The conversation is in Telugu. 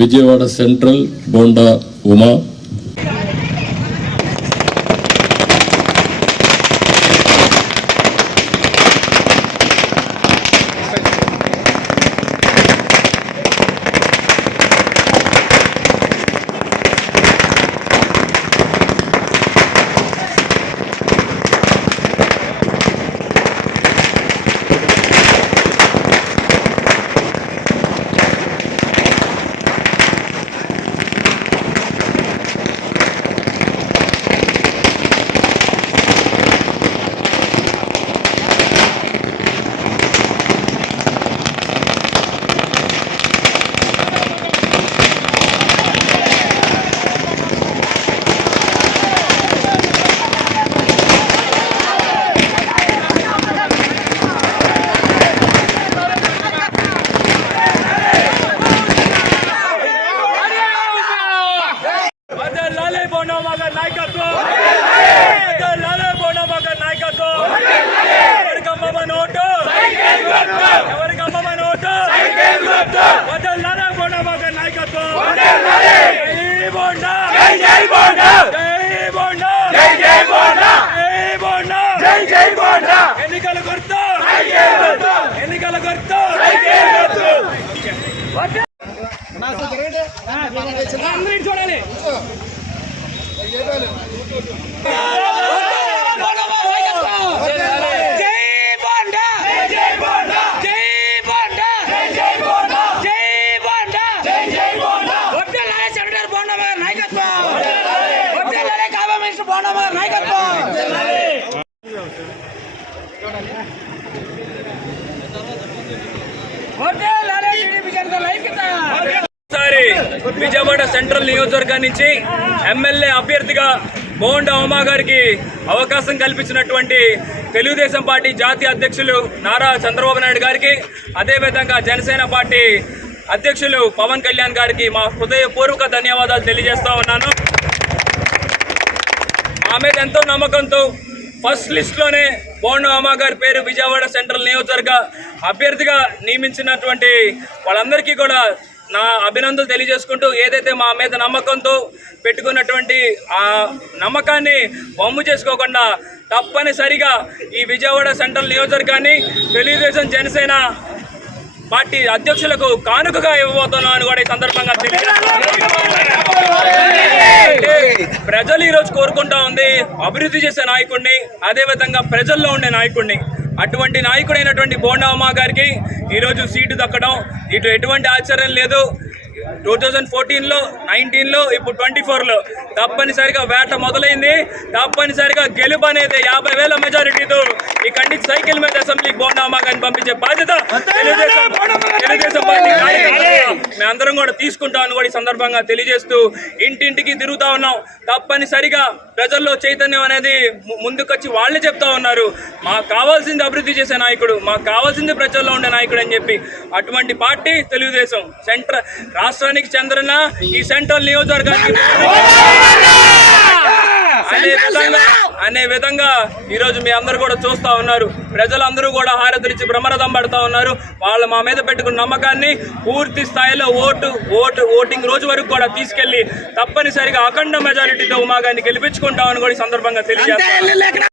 విజయవాడ సెంట్రల్ బోండా ఉమా ఎన్నికల గుర్తు ఎన్నికల గుర్తు చూడాలి జై విజయవాడ సెంట్రల్ నియోజకవర్గం నుంచి ఎమ్మెల్యే అభ్యర్థిగా మోహన్ ఉమా గారికి అవకాశం కల్పించినటువంటి తెలుగుదేశం పార్టీ జాతీయ అధ్యక్షులు నారా చంద్రబాబు నాయుడు గారికి అదేవిధంగా జనసేన పార్టీ అధ్యక్షులు పవన్ కళ్యాణ్ గారికి మా హృదయపూర్వక ధన్యవాదాలు తెలియజేస్తా ఉన్నాను. మా మీద ఎంతో నమ్మకంతో ఫస్ట్ లిస్ట్లోనే బోండు అమ్మ గారి పేరు విజయవాడ సెంట్రల్ నియోజకవర్గ అభ్యర్థిగా నియమించినటువంటి వాళ్ళందరికీ కూడా నా అభినందనలు తెలియజేసుకుంటూ ఏదైతే మా మీద నమ్మకంతో పెట్టుకున్నటువంటి ఆ నమ్మకాన్ని వమ్ము చేసుకోకుండా తప్పనిసరిగా ఈ విజయవాడ సెంట్రల్ నియోజకవర్గాన్ని తెలుగుదేశం జనసేన పార్టీ అధ్యక్షులకు కానుకగా ఇవ్వబోతున్నాం అని కూడా ఈ సందర్భంగా ప్రజలు ఈరోజు కోరుకుంటా ఉంది అభివృద్ధి చేసే నాయకుడిని అదేవిధంగా ప్రజల్లో ఉండే నాయకుడిని అటువంటి నాయకుడైనటువంటి బోండామా గారికి ఈరోజు సీటు దక్కడం. ఇటు ఎటువంటి ఆశ్చర్యం లేదు. టూ థౌజండ్ ఫోర్టీన్లో నైన్టీన్లో ఇప్పుడు ట్వంటీ ఫోర్లో తప్పనిసరిగా వేట మొదలైంది. తప్పనిసరిగా గెలుపు అనేది యాభై వేల మెజారిటీతో ఇక్కడి నుంచి సైకిల్ మీద అసెంబ్లీకి బోండామ్మ గారిని పంపించే బాధ్యత తెలుగుదేశం పార్టీ మేమందరం కూడా తీసుకుంటామని కూడా ఈ సందర్భంగా తెలియజేస్తూ ఇంటింటికి తిరుగుతా ఉన్నాం. తప్పనిసరిగా ప్రజల్లో చైతన్యం అనేది ముందుకొచ్చి వాళ్ళే చెప్తా ఉన్నారు. మాకు కావాల్సింది అభివృద్ధి చేసే నాయకుడు మాకు కావాల్సింది ప్రజల్లో ఉండే నాయకుడు అని చెప్పి అటువంటి పార్టీ తెలుగుదేశం. సెంట్రల్ రాష్ట్రానికి చంద్రన ఈ సెంట్రల్ నియోజకవర్గానికి అనే విధంగా అనే విధంగా ఈరోజు మీ అందరూ కూడా చూస్తా ఉన్నారు. ప్రజలందరూ కూడా హారతిరిచి బ్రహ్మరథం పడతా ఉన్నారు. వాళ్ళు మా మీద పెట్టుకున్న నమ్మకాన్ని పూర్తి స్థాయిలో ఓటు ఓటు ఓటింగ్ రోజు వరకు కూడా తీసుకెళ్ళి తప్పనిసరిగా అఖండ మెజారిటీతో ఉమాగాన్ని గెలిపించుకుంటామని కూడా ఈ సందర్భంగా తెలియజేస్తాను